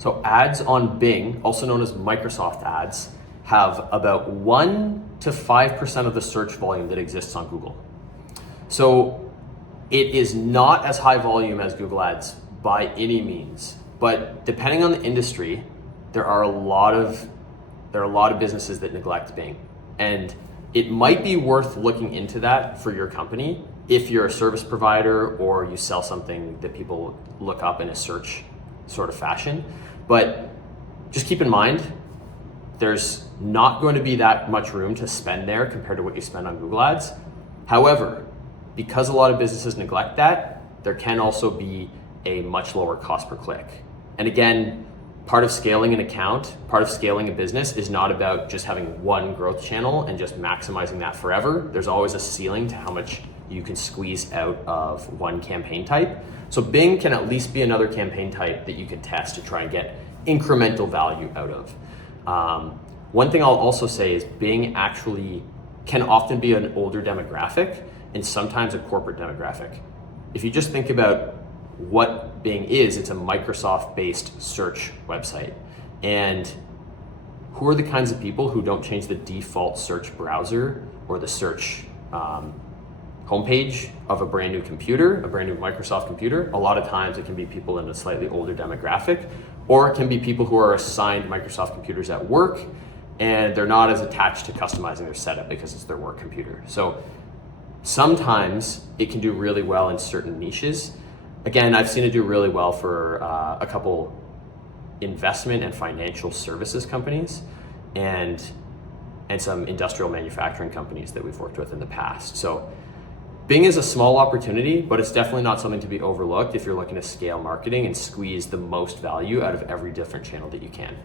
So ads on Bing, also known as Microsoft ads, have about 1 to 5% of the search volume that exists on Google. So it is not as high volume as Google ads by any means, but depending on the industry, there are a lot of businesses that neglect Bing. And it might be worth looking into that for your company if you're a service provider or you sell something that people look up in a search sort of fashion. But just keep in mind, there's not going to be that much room to spend there compared to what you spend on Google ads. However, because a lot of businesses neglect that, there can also be a much lower cost per click. And again, part of scaling an account, part of scaling a business is not about just having one growth channel and just maximizing that forever. There's always a ceiling to how much you can squeeze out of one campaign type. So Bing can at least be another campaign type that you can test to try and get incremental value out of. One thing I'll also say is Bing actually can often be an older demographic and sometimes a corporate demographic. If you just think about what Bing is, it's a Microsoft-based search website. And who are the kinds of people who don't change the default search browser or the search homepage of a brand new computer, a brand new Microsoft computer? A lot of times it can be people in a slightly older demographic, or it can be people who are assigned Microsoft computers at work and they're not as attached to customizing their setup because it's their work computer. So sometimes it can do really well in certain niches. Again, I've seen it do really well for a couple investment and financial services companies and some industrial manufacturing companies that we've worked with in the past. So Bing is a small opportunity, but it's definitely not something to be overlooked if you're looking to scale marketing and squeeze the most value out of every different channel that you can.